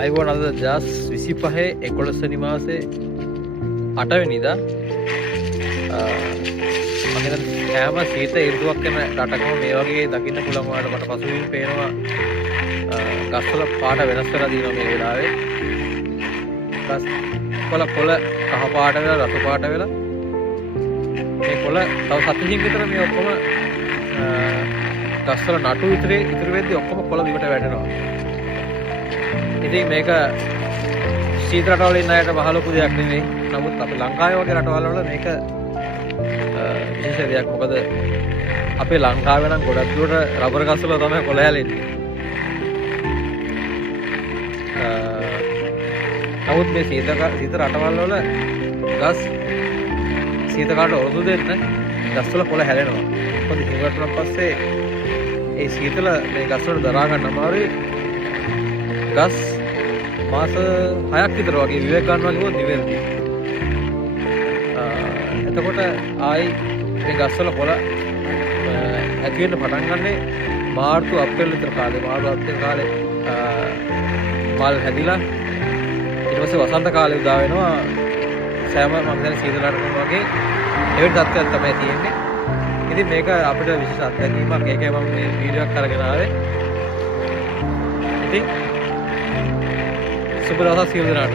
අයිබෝන් අද 2025 11 වෙනි මාසේ 8 වෙනිදා මම හැම සීත ඍතුවක් වෙන රටකම මේ වගේ දකින්න පුළුවන් වුණාට මට පසුබිම් පේනවා ගස්වල පාට වෙනස් කරලා දිනවා මේ වෙලාවේ. ගස්වල පොළ කහ පාට වෙලා රතු පාට වෙලා මේ පොළ තව සතියකින් විතර මේ ඔක්කොම ගස්වල නටු ඉතුරු වෙද්දි ඔක්කොම පොළ බිමට වැටෙනවා. ඉතින් මේක සීත රටවල ඉන්න අයට බහ ලොකු දෙයක් නෙවෙයි. නමුත් අපි ලංකාවේ වගේ රටවල් වල මේක විශේෂ දෙයක්. මොකද අපේ ලංකාවේ නම් ගොඩක් දුරට රබර් ගස් වල තමයි කොළ හැලෙන්නේ. නමුත් මේ සීත රටවල් වල ගස් සීත කාට ඔරොත්තු දෙන්න ගස් වල කොළ හැලෙනවා. මොකද හිමවටුනන් පස්සේ ඒ සීතල මේ ගස් වල දරා ගන්න අමාරුයි. ගස් මාස 6ක් විතර වගේ විවේක ගන්නවා කිව්වොත් නිවැරදි. එතකොට ආයි මේ ගස්වල කොළ ඇති වෙන්න පටන් ගන්නේ මාර්තු අප්‍රේල් විතර කාලේ. මාර්තු අප්‍රේල් කාලේ මල් හැදිලා ඊට පස්සේ වසන්ත කාලේ උදා වෙනවා. සෑම මම දැන් සීතල රටකම වගේ එවැනි තත්ත්වයක් තමයි තියෙන්නේ. ඉතින් මේක අපිට විශේෂ අත්දැකීමක්. ඒකයි මම මේ වීඩියෝ එකක් අරගෙන ආවේ. ඉතින් සුබ දවසක් සියලු දෙනාට.